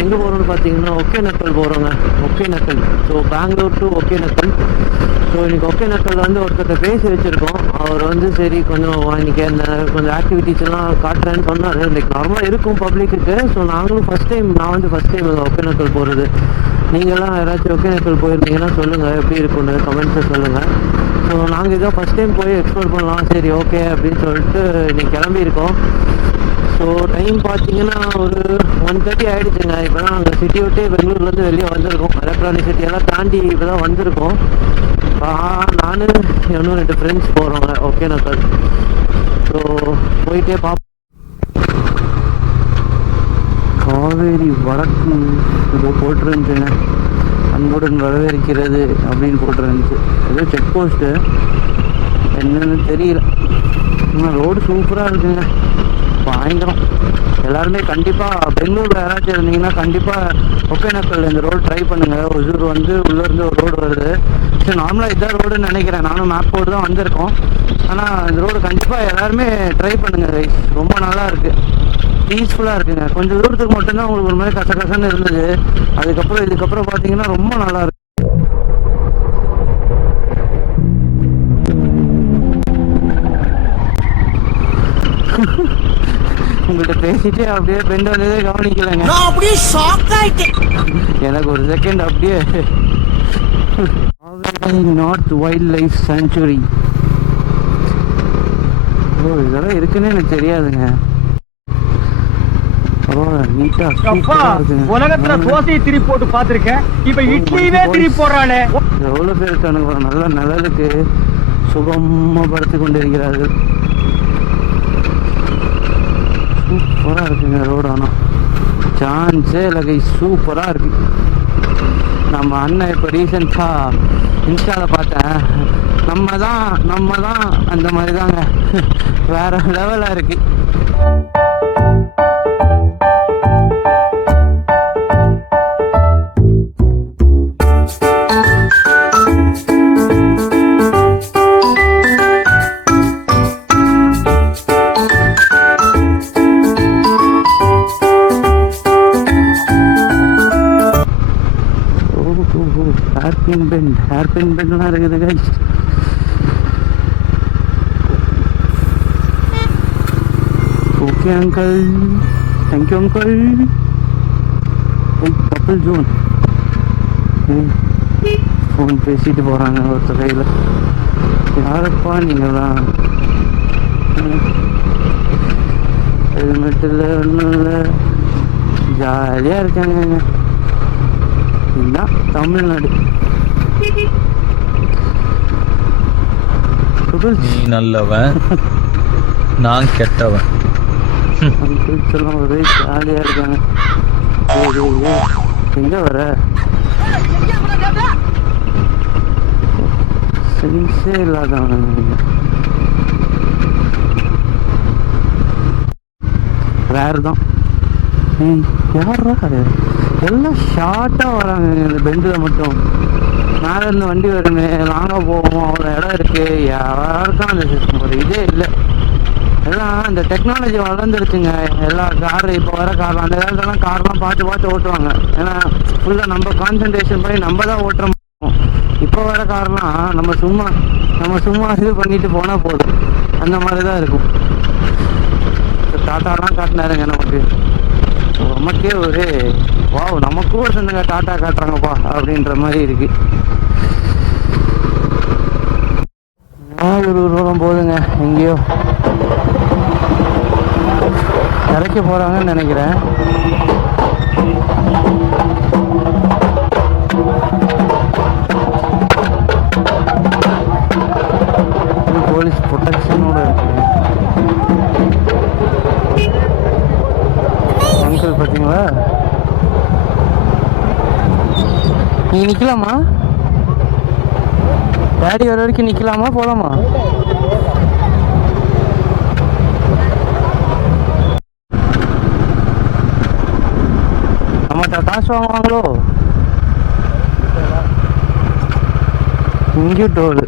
எங்கே போகிறோம்னு பார்த்தீங்கன்னா ஒகேனக்கல் போகிறோங்க. Hogenakkal. So Bengaluru to Hogenakkal. So இன்றைக்கி ஒகேனக்கல் வந்து ஒருத்தர்கிட்ட பேசி வச்சுருக்கோம். அவர் வந்து சரி கொஞ்சம் இன்றைக்கி அந்த கொஞ்சம் ஆக்டிவிட்டீஸ் எல்லாம் காட்டுறேன்னு சொன்னார். லைக் நார்மலாக இருக்கும் பப்ளிக்கு. ஸோ நாங்களும் ஃபஸ்ட் டைம் ஒகேனக்கல் போகிறது. நீங்கள்லாம் யாராச்சும் ஒகேனக்கல் போயிருந்தீங்கன்னா சொல்லுங்கள் எப்படி இருக்குன்னு கமெண்ட்ஸை சொல்லுங்கள். ஸோ நாங்கள் இதான் ஃபஸ்ட் டைம் போய் எக்ஸ்ப்ளோர் பண்ணலாம் சரி ஓகே அப்படின்னு சொல்லிட்டு இன்றைக்கி கிளம்பியிருக்கோம். ஸோ டைம் பார்த்தீங்கன்னா ஒரு 1:30 ஆகிடுச்சுங்க. இப்போ தான் நாங்கள் சிட்டி விட்டு பெங்களூர்லேருந்து வெளியே வந்திருக்கோம். எலக்ட்ரானிக் சிட்டியெல்லாம் தாண்டி இப்போ தான் வந்திருக்கோம். நான் இன்னும் 2 ஃப்ரெண்ட்ஸ் போகிறோங்க ஒகேனக்கல். ஸோ போயிட்டே பார்ப்போம். காவேரி வடக்கு ஏதோ போட்டுருந்துச்சுங்க. அன்புடன் வரவேற்கிறது அப்படின்னு போட்டுருந்துச்சு. ஏதோ செக் போஸ்ட்டு என்னன்னு தெரியல. ஆனால் ரோடு சூப்பராக இருக்குங்க, பயங்கரம். எல்லாருமே கண்டிப்பாக பெங்களூரில் யாராச்சும் இருந்தீங்கன்னா கண்டிப்பாக ஒகேனக்கல் இந்த ரோடு ட்ரை பண்ணுங்கள். ஒசூர் வந்து உள்ளேருந்து ஒரு ரோடு வருது. சரி நார்மலாக இதான் ரோடுன்னு நினைக்கிறேன். நானும் மேப் போட்டு தான் வந்திருக்கோம். ஆனால் இந்த ரோடு கண்டிப்பாக எல்லாருமே ட்ரை பண்ணுங்கள் கைஸ். ரொம்ப நல்லா இருக்குது, பீஸ்ஃபுல்லாக இருக்குங்க. கொஞ்சம் தூரத்துக்கு மட்டும்தான் உங்களுக்கு ஒரு மாதிரி கசகசன்னு இருந்தது. இதுக்கப்புறம் பார்த்தீங்கன்னா ரொம்ப நல்லா இருக்கு. உங்கள்கிட்ட பேசிட்டு அப்படியே பெண்ட் வந்ததே கவனிக்கலைங்க. எனக்கு ஒரு செகண்ட் அப்படியே நார்த் வைல்ட் லைஃப் சாங்சுரி. ஓ இதெல்லாம் இருக்குன்னு எனக்கு தெரியாதுங்க. உலகத்துல தோசையை திருப்பி போட்டு பாத்திருக்கேன், இப்ப இட்லியே திருப்பி போடுறானே. எவ்வளவு பேருக்கு எனக்கு ஒரு நல்ல நிழலுக்கு சுகமப்படுத்திக் கொண்டிருக்கிறார்கள். சூப்பராக இருக்குங்க ரோடு. ஆனால் சான்ஸே இல்லை, சூப்பராக இருக்கு. நம்ம அண்ணன் இப்போ ரீசெண்டாக இன்ஸ்டாவில் பார்த்தேன். நம்ம தான் அந்த மாதிரி தாங்க, வேற லெவலாக இருக்கு. ஹேர்பின் பெண்ட்லாம் இருக்குது guys. Okay uncle, thank you uncle. கப்பல் ஜோன். ஃபோன் பேசிட்டு போகிறாங்க ஒருத்தர் கையில். யாரப்பா நீங்களாம்? ஹெல்மெட்டில் ஒன்றும் இல்லை, ஜாலியாக இருக்காங்க. இதுதான் தமிழ்நாடு. நீ நல்லவன், நான் கெட்டவன். ஒரே ஜாலியா இருக்காங்க. எங்க வர சென்ஸே இல்லாதவங்க. ரேர் தான். யாரா எல்லாம் ஷார்ட்டாக வராங்க. இந்த பெண்டில் மட்டும் மேலே இருந்து வண்டி வருங்க, நாங்கள் போவோம், அவ்வளோ இடம் இருக்குது. யாருக்கும் அந்த சிஸ்டம் ஒரு இதே இல்லை. எல்லாம் இந்த டெக்னாலஜி வளர்ந்துருச்சுங்க. எல்லா காரு இப்போ வர கார்லாம், அந்த காலத்துலாம் கார்லாம் பார்த்து ஓட்டுவாங்க. ஏன்னா ஃபுல்லாக நம்ம கான்சன்ட்ரேஷன் பண்ணி நம்ம தான் ஓட்டுற முடியும். இப்போ வர கார்லாம் நம்ம சும்மா இது பண்ணிட்டு போனால் போதும், அந்த மாதிரி தான் இருக்கும். டாட்டாலாம் காட்டினாருங்க நமக்கே ஒரு வாவ், நமக்கும் ஒரு சொந்தங்க டாட்டா காட்டுறாங்கப்பா அப்படின்ற மாதிரி இருக்கு. ஒரு ரூபம் போதுங்க, எங்கேயோ இறக்க போறாங்கன்னு நினைக்கிறேன். போலீஸ் ப்ரொடெக்ஷனோட இருக்கு. அங்கிள் பார்த்தீங்களா? நீ நிற்கலாமா? டேடி வர வரைக்கும் நிற்கலாமா, போகலாமா? நம்மகிட்ட காசு வாங்குவாங்களோ? இங்கேயும் டோலு.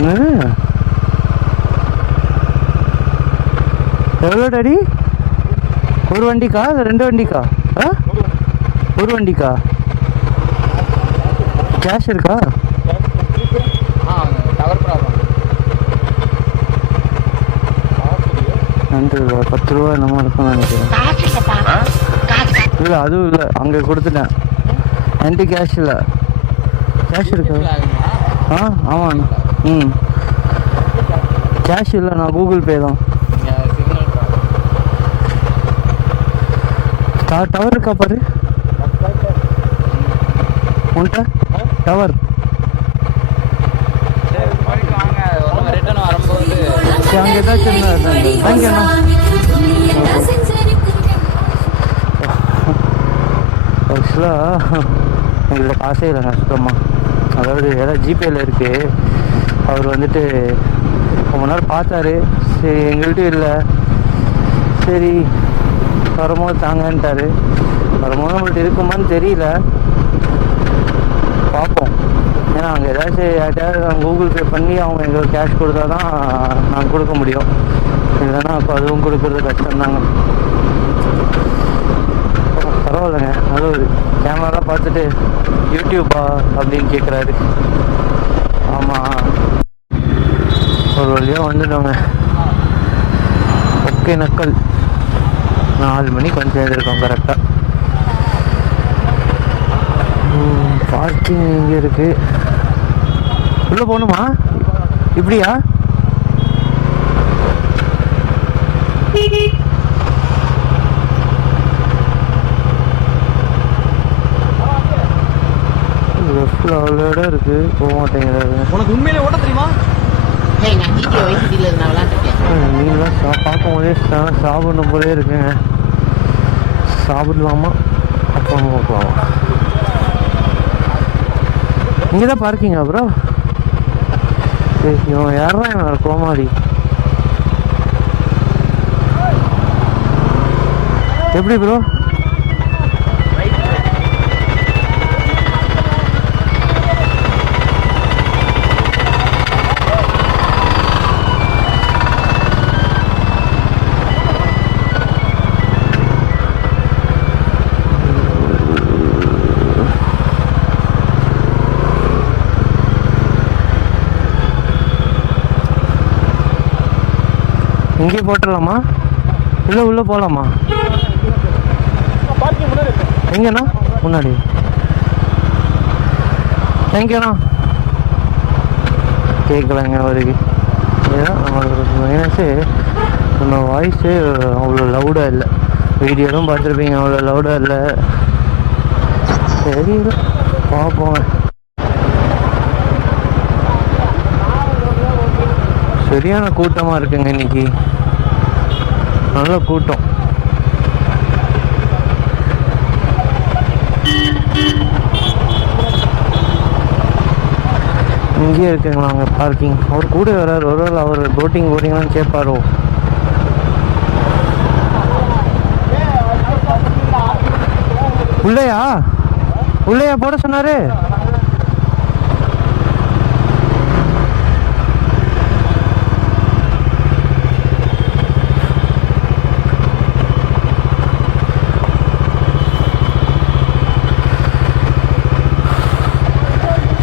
என்னது எவ்வளோ டாடி? ஒரு வண்டிக்கா இல்லை 2 வண்டிக்கா? ஒரு வண்டிக்கா? கேஷ் இருக்கா? ரூபா 10 ரூபா என்னமோ இருக்கும்னு நினைக்கிறேன். இல்லை அதுவும் இல்லை, அங்கே கொடுத்துட்டேன். என்கிட்ட கேஷ் இல்லை. கேஷ் இருக்கா? ஆமாம். கேஷ் இல்லை, நான் கூகுள் பே தான். டவர் இருக்கா பாரு உன்ட்ட டவர். அங்கே ஏதாச்சும் வாங்கிக்கண்ணா. ஆக்சுவலாக எங்களோட காசே இல்லைங்க சுத்தமாக. அதாவது ஏதாவது ஜிபேயில் இருக்குது. அவர் வந்துட்டு ரொம்ப நேரம் பார்த்தாரு. சரி எங்கள்கிட்ட இல்லை, சரி வரும்போது தாங்கன்ட்டார். வரும்போது நம்மள்ட்ட இருக்குமான்னு தெரியல, பார்ப்போம். ஏன்னா அங்கே ஏதாச்சும் யார்ட்டையாவது நாங்கள் கூகுள் பே பண்ணி அவங்க எங்களுக்கு கேஷ் கொடுத்தா தான் நாங்கள் கொடுக்க முடியும். இல்லைன்னா அப்போ அதுவும் கொடுக்குறது கஷ்டம்தாங்க. பரவாயில்லைங்க, நல்லது. கேமராலாம் பார்த்துட்டு யூடியூப்பா அப்படின்னு கேட்குறாரு. ஆமாம், ஒரு வழியாக வந்துட்டோங்க. ஒகேனக்கல் 4 மணிக்கு வந்து சேர்ந்துருக்கோம் கரெக்டாக. பார்க்கிங் இங்கே இருக்குது. உள்ளே போகணுமா? இப்படியா? லெஃப்டில் அவ்வளோ இடம் இருக்குது, போக மாட்டேங்கிறாரு. உனக்கு உண்மையிலே ஓட்ட தெரியுமா? நீங்களாம் பார்க்கும் போதே சாப்பிடணும் போலே இருக்குங்க. சாப்பிடலாமா? அப்புறம் போகலாம். இங்கே தான் பார்க்கிங்கா ப்ரோ? இவன் யாரா என்னோட கோமாளி? எப்படி ப்ரோ? இங்கே போட்டுடலாமா இல்லை உள்ளே போகலாமா? எங்கண்ணா? முன்னாடி. தேங்க்யூண்ணா. கேட்கலாங்க அவருக்கு. ஏன்னா நம்மளோட மைனஸு நம்ம வாய்ஸு அவ்வளோ லவுடாக இல்லை. வீடியோலாம் பார்த்துருப்பீங்க, அவ்வளோ லவுடாக இல்லை. சரி பார்ப்போங்க. சரியான கூட்டமாக இருக்குங்க இன்னைக்கு, நல்ல கூட்டம். இங்கேயே இருக்குங்களா அங்கே பார்க்கிங்? அவர் கூட வர்றாரு. ஒருவேளை அவர் போட்டிங் போட்டிங்களான்னு கேட்பாரோ? உள்ளையா உள்ளையா போட சொன்னாரு?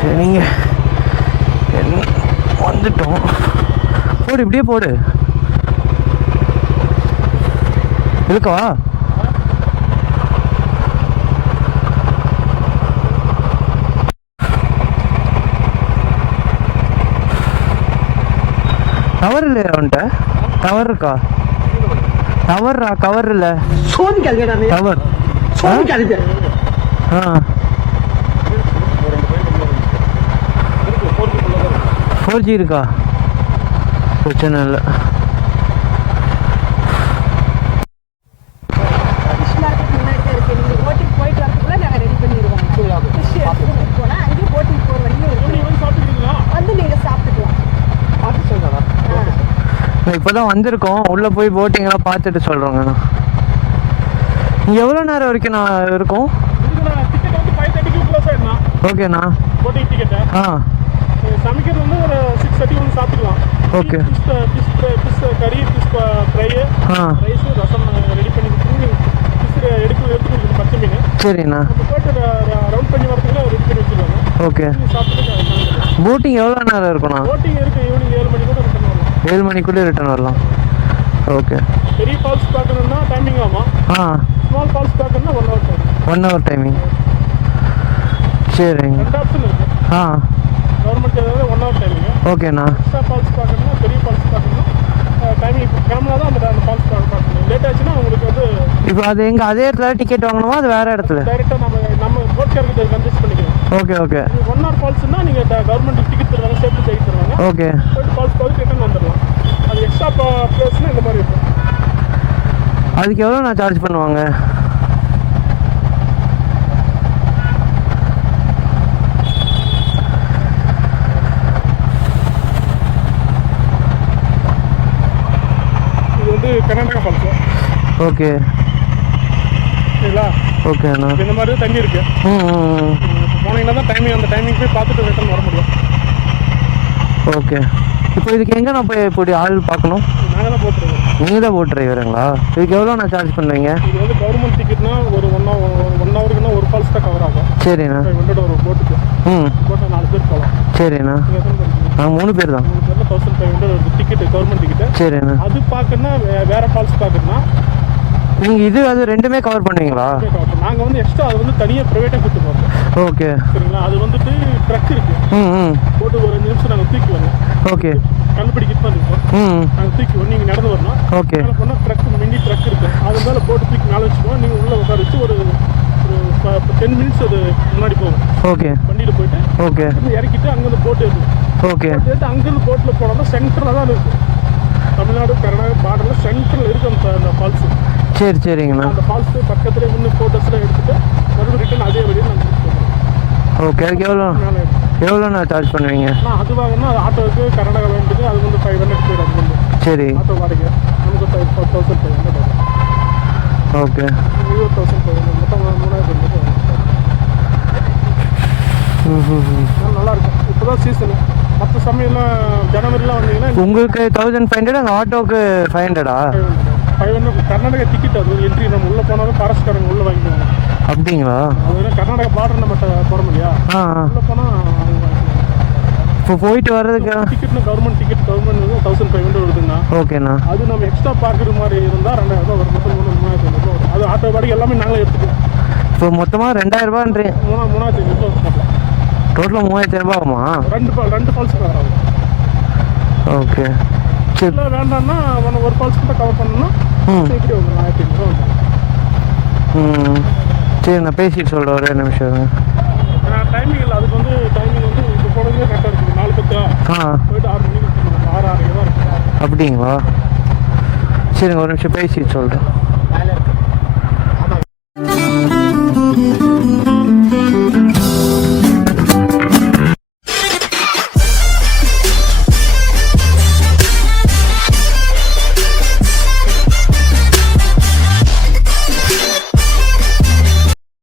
சரிங்க, வந்துட்டோம். போடு, இப்படியே போடு. இருக்கவா? டவர் இல்லையா அவன்கிட்ட? டவர் இருக்கா? டவர்ரா, கவர் இல்லை. டவர். ஆ 4G இருக்கா? பிரச்சனை இல்லை. இப்போதான் வந்திருக்கோம், உள்ளே போய் போட்டிங்கெல்லாம் பார்த்துட்டு சொல்கிறோங்க. இங்கே எவ்வளோ நேரம் வரைக்கும் நான் இருக்கும்? ஓகேண்ணா. ஆ சமைக்கிறது வந்து ஒரு 6:30 வந்து சாப்பிட்டுக்கலாம். ஓகே. ஃபிஷ் கறி, ஃபிஷ் ஃப்ரை, ரைஸ், ரசம் ரெடி பண்ணி கொடுத்து ஃபிஷ் எடுத்து கொடுக்குது பச்சை மீன். சரிண்ணா. நம்ம போய்ட்டு ரவுண்ட் பண்ணி வரதுக்குள்ள ரெடி பண்ணி வச்சுருவாங்க. ஓகே. சாப்பிட்டு போட்டிங் எவ்வளோ நேரம் இருக்குண்ணா? போட்டிங் இருக்குது. ஈவினிங் 7 மணி கூட ரிட்டர்ன் வரலாம். 7 மணிக்குள்ளே ரிட்டர்ன் வரலாம். ஓகே. பெரிய ஃபால்ஸ் பார்க்கணுன்னா டைமிங் ஆகும். ஸ்மால் ஃபால்ஸ் பார்க்கணுன்னா 1 hour டைம். 1 hour timing. சரிங்க. 2 ஆப்ஷன் இருக்குது. கவர்மெண்ட் ஏதாவது 1 hour டைமிங். ஓகேண்ணா. எக்ஸ்ட்ரா ஃபால்ஸ் பார்க்கணுன்னா பெரிய ஃபால்ஸ் பார்க்கணுன்னா டைமிங் கிளம்புனா தான் அந்த ஃபால்ஸ் பார்க்கணும். லேட் ஆச்சுன்னா உங்களுக்கு வந்து இப்போ அது எங்கே அதே இடத்துல டிக்கெட் வாங்கணுமா அது வேறு இடத்துல? டைரெக்டாக நம்ம போட்கார்கிட்ட கன்சல்ட் பண்ணிக்கலாம். Okay okay. 1 hour ஃபால்ஸ்னா நீங்கள் கவர்மெண்ட் டிக்கெட் தருவாங்க, சேஃப்டி டிக்கெட் தருவாங்க. ஓகே. போய்ட்டு ஃபால்ஸ் பார்த்து ரிட்டர்ன் வந்துடலாம். அது எக்ஸ்ட்ரா ப்ளேஸ்னால் இந்த மாதிரி இருக்கும். அதுக்கு எவ்வளோ நான் சார்ஜ் பண்ணுவாங்க? இது வந்து கர்நாடகா ஃபால்ஸு. ஓகே. சரிங்களா? ஓகேண்ணா. இந்த மாதிரி தான் தண்ணி இருக்குது. போனீங்கன்னா தான் டைமிங், அந்த டைமிங் போய் பார்த்துட்டு ரிட்டர்ன் வர முடியும். ஓகே. இப்போ இதுக்கு எங்கே நான் போய் இப்படி ஆள் பார்க்கணும்? நாங்கள் தான் போட்டுருவோம். நீங்கள் தான் போட் டிரைவருங்களா? இதுக்கு எவ்வளோ நான் சார்ஜ் பண்ணுவீங்க? இது வந்து கவர்மெண்ட் டிக்கெட்னா ஒரு 1 ஹவருக்குன்னா ஒரு ஃபால்ஸ் தான் கவர் ஆகும். சரிண்ணா. 500 ஒரு போட்டுக்கு. போட்டால் 4 பேர் போகலாம். சரிண்ணா. நீங்கள் எத்தனை பேர் இருக்கீங்க? நாங்கள் 3 பேர் தான். 3 பேரில் 1500 ஒரு டிக்கெட்டு, கவர்மெண்ட் டிக்கெட்டு. சரிண்ணா. அது பார்க்கணுன்னா வேறு ஃபால்ஸ் பார்க்கணுன்னா நீங்கள் இது அது ரெண்டுமே கவர் பண்ணுவீங்களா? நாங்கள் வந்து எக்ஸ்ட்ரா அது வந்து தனியாக ப்ரைவேட்டாக கூட்டு போகிறோம். ஓகே. சரிங்களா? அது வந்துட்டு ட்ரக் இருக்குது. போட்டு ஒரு 5 நிமிஷம் நாங்கள் தூக்கி வரணும். ஓகே. கண்டுபிடிக்கிட்டு தான் இருக்கோம். நாங்கள் தூக்கி வரணும். நீங்கள் நடந்து வரணும். ஓகே. மேலே போனால் ட்ரக், மினி ட்ரக் இருக்குது. அது மேலே போட்டு தூக்கி மேலே வச்சுக்கோங்க. நீங்கள் உள்ளே உட்கார வச்சு ஒரு 10 மினிட்ஸ் அது முன்னாடி போகும். ஓகே. வண்டியில் போயிட்டு ஓகே. இறக்கிட்டு அங்கேருந்து போட்டு இருக்கும். ஓகே. போட்டு அங்கேருந்து போட்டில் போனோம்னா சென்டரில் தான் இருக்குது. தமிழ்நாடு கர்நாடகா பார்டரில் சென்டரில் இருக்குது அந்த ஃபால்ஸு. சரி சரிங்கண்ணா. அந்த ஃபால்ஸ் பக்கத்துலேயே இன்னும் ஃபோட்டோஸ்லாம் எடுத்துட்டு மறுபடியும் ரிட்டன் அதே வழியில் நாங்கள் போகிறோம். ஓகே. அதுக்கு எவ்வளோண்ணா சார்ஜ் பண்ணுவீங்க? நான் அது வாங்கினா ஆட்டோவுக்கு கர்நாடகா வேண்டுக்கு அது வந்து 500 போயிடும். அது வந்து சரி. ஆட்டோ வாடகை நமக்கு 4500 ஆகும். ஓகே. 20,500 மொத்தம் 3000 நல்லா இருக்கும். இப்போ தான் சீசனு. மற்ற சமயம்லாம் ஜனவரிலாம் வந்தீங்கன்னா உங்களுக்கு 1500, அங்கே ஆட்டோவுக்கு 500ஆ? 500 கர்நாடகா டிக்கெட். அது என்ட்ரி நம்ம உள்ளே போனாலும் ஃபாரஸ்ட்காரங்க உள்ளே வாங்கிக்குவாங்க. அப்படிங்களா? அது கர்நாடகா பார்டர் நம்ம போகிறோம் இல்லையா? உள்ளே போனால் இப்போ போயிட்டு வர்றதுக்கு டிக்கெட்னா கவர்மெண்ட் டிக்கெட் வந்து 1500 வருதுங்கண்ணா. ஓகேண்ணா. அது நம்ம எக்ஸ்ட்ரா பார்க்குற மாதிரி இருந்தால் 2000 ரூபா வரும். மொத்தம் 3500 வரும். அது ஆட்டோ வாடகை எல்லாமே நாங்களே எடுத்துக்கலாம். இப்போ மொத்தமாக 2000ரூபான்றீங்க? 3500 ரூபா. டோட்டலாக 3000 ரூபா ஆகுமா? 2 ஃபால்ஸ் கவர் ஆகும். ஓகே. சரி. இல்லை வேண்டாம்னா ஒரு ஃபால்ஸ் மட்டும் கவர் பண்ணணும்னா இப்படி ஒரு 1500 ரூபா வந்துடும். சரி, நான் பேசிட்டு சொல்கிறேன். ஒரே நிமிஷம். டைமிங் இல்லை. அதுக்கு வந்து டைமிங் வந்து இப்போ போனதுலேயே கரெக்டாக இருக்குது. 4:10 போயிட்டு 6 மணிக்கு 6:30 தான் இருக்குது. அப்படிங்களா? சரிங்க, ஒரு நிமிஷம் பேசிட்டு சொல்கிறேன்.